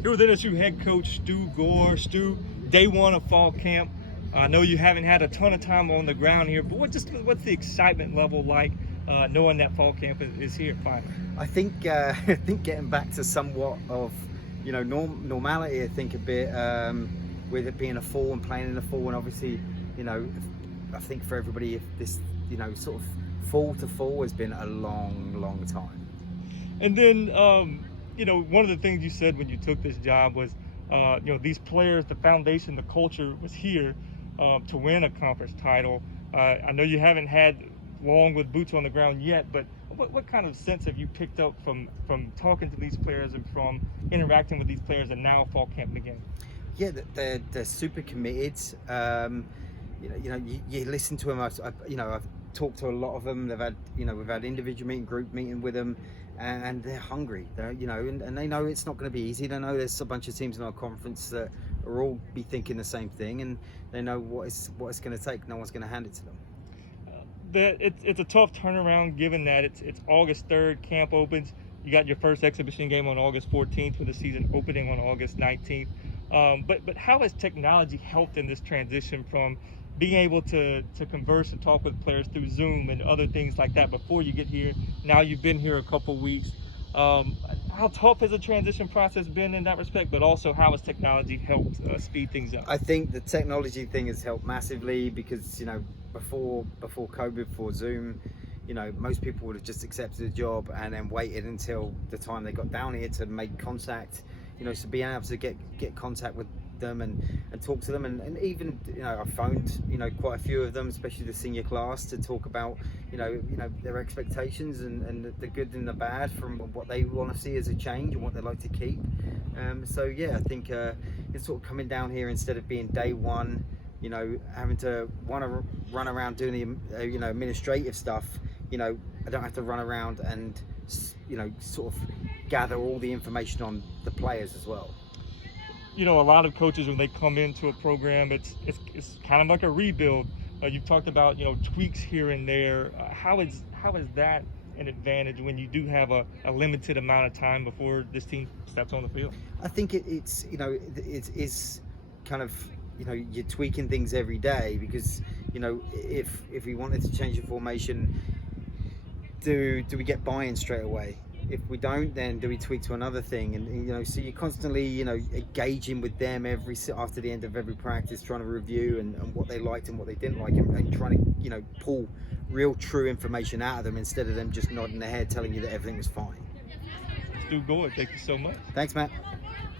Here with NSU head coach Stu Gore. Stu, day one of fall camp. I know you haven't had a ton of time on the ground here, but what's the excitement level like knowing that fall camp is here finally? I think I think getting back to somewhat of normality. I think a bit with it being a fall and playing in the fall, and obviously I think for everybody, if this sort of fall to fall has been a long time. And then one of the things you said when you took this job was these players, the foundation, the culture was here to win a conference title. I know you haven't had long with boots on the ground yet, but what kind of sense have you picked up from talking to these players and from interacting with these players and now fall camp begins? Yeah, they're super committed. You listen to them. I've talked to a lot of them. They've had we've had individual meeting, group meeting with them, and they're hungry. And they know it's not going to be easy. They know there's a bunch of teams in our conference that are all be thinking the same thing, and they know what it's going to take. No one's going to hand it to them. It's a tough turnaround given that it's August 3rd, camp opens. You got your first exhibition game on August 14th with the season opening on August 19th. But how has technology helped in this transition from being able to converse and talk with players through Zoom and other things like that before you get here? Now you've been here a couple weeks. How tough has the transition process been in that respect, but also how has technology helped speed things up? I think the technology thing has helped massively because before COVID, before Zoom, most people would have just accepted a job and then waited until the time they got down here to make contact. So being able to get contact with them and talk to them, and even I phoned quite a few of them, especially the senior class, to talk about their expectations and the good and the bad from what they want to see as a change and what they'd like to keep. So yeah, I think it's sort of coming down here instead of being day one, having to want to run around doing the administrative stuff. I don't have to run around and sort of gather all the information on the players as well. A lot of coaches, when they come into a program, it's kind of like a rebuild. You've talked about tweaks here and there. How is that an advantage when you do have a limited amount of time before this team steps on the field? I think it's kind of you're tweaking things every day because if we wanted to change the formation, do we get buy-in straight away? If we don't, then do we tweak to another thing? And so you're constantly engaging with them after the end of every practice, trying to review and what they liked and what they didn't like, and trying to pull real true information out of them instead of them just nodding their head telling you that everything was fine. Stu Gore, thank you so much. Thanks, Matt.